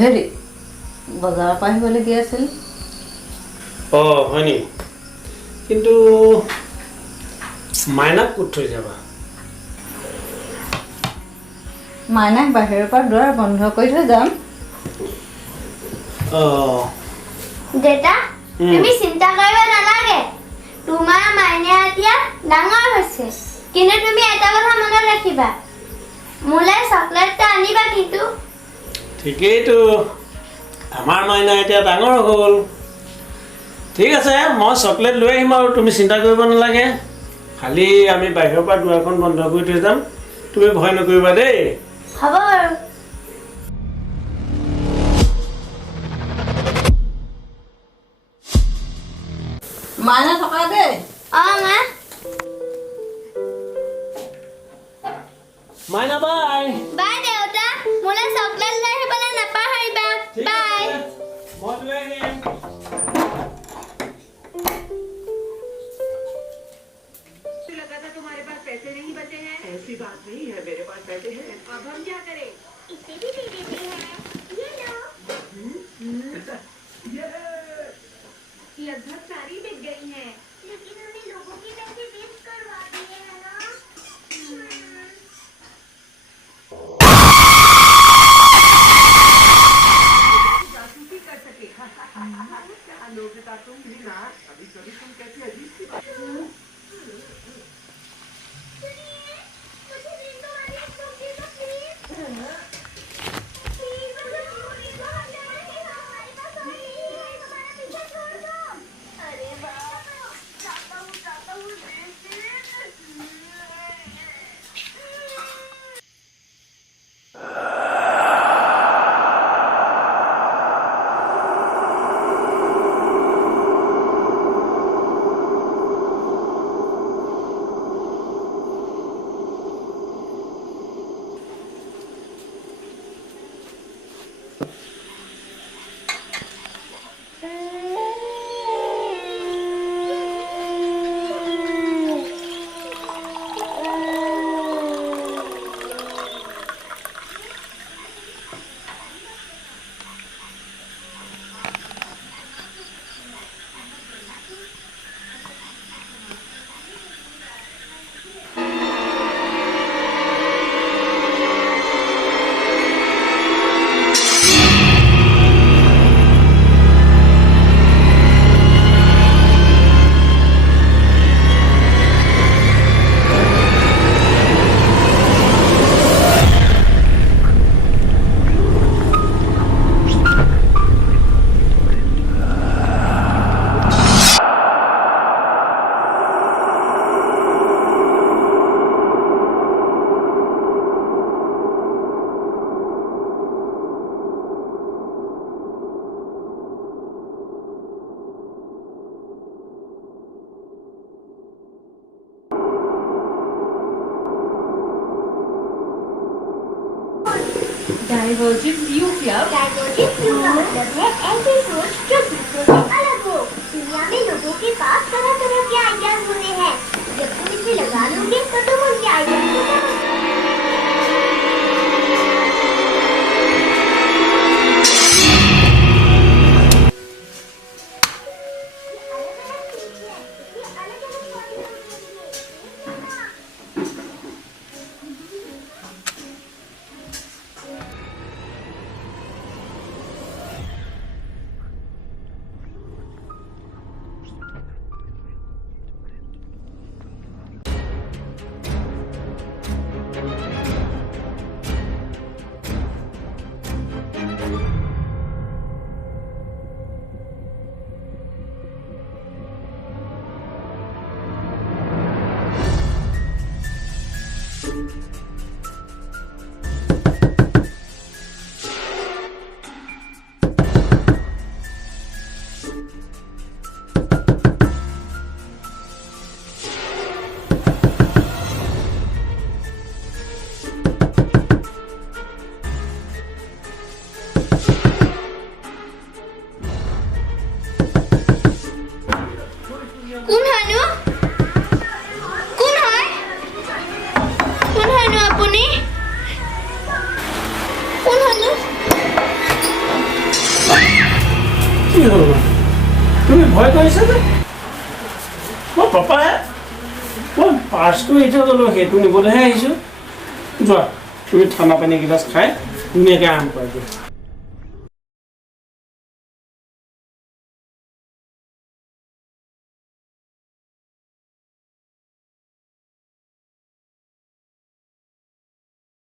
হেৰি বজাৰৰ পৰা আহিবলগীয়া আছিল। হয় নি? কিন্তু মাইনাক ক'ত থৈ যাবা? মাইনাক বাহিৰৰ পৰা দুৱাৰ বন্ধ কৰি থৈ যাম। দেউতা তুমি চিন্তা কৰিব নালাগে। তোমাৰ মাইনা এতিয়া ডাঙৰ হৈছে, কিন্তু তুমি এটা কথা মনত ৰাখিবা, মোলৈ চকলেটটা আনিবা কিন্তু। ঠিকেইতো, আমাৰ মাইনা এতিয়া ডাঙৰ হ'ল। ঠিক আছে, মই চকলেট লৈ আহিম আৰু তুমি চিন্তা কৰিব নালাগে। খালি আমি বাহিৰৰ পৰা দুৱাৰখন বন্ধ কৰি থৈ যাম, তুমি ভয় নকৰিবা দেই। হ'ব বাৰু। মাইনা থকা দেই। মা মাইনা বাই। বাই দেউতা, মোলৈ চকলেট লৈ আহিবলৈ নাপাহৰিবা। বাই। মই লৈ আহিম। लगा था तुम्हारे पास पैसे नहीं बचे हैं। ऐसी बात नहीं है, मेरे पास पैसे हैं। अब हम क्या करें? इसे भी दे देते हैं। ये लो। लगभग सारी बिक गई हैं। लेकिन हमें लोगों के पैसे वेस्ट करवा दिए हैं ना। जासूसी कर सके। क्या लोग तुम भी ना, कभी कभी तुम कैसी अजीब सी बात। डाइवर्जेंट व्यू क्या? डाइवर्जेंट व्यू का मतलब है ऐसी सोच जो दूसरों से अलग हो। दुनिया में लोगों के पास तरह तरह के आइडियाज होते हैं। जब तुम इसे लगा लोगे तो तुम उनके आइडियाज को समझ। কি হ'ল তুমি ভয় কৰিছা যে মই পাপাই মই পাৰ্চটো এতিয়া গ'লো সেইটো নিবলৈহে আহিছোঁ যোৱা তুমি ঠাণ্ডা পানী এগিলাচ খাই ধুনীয়াকৈ আৰাম কৰা দিয়া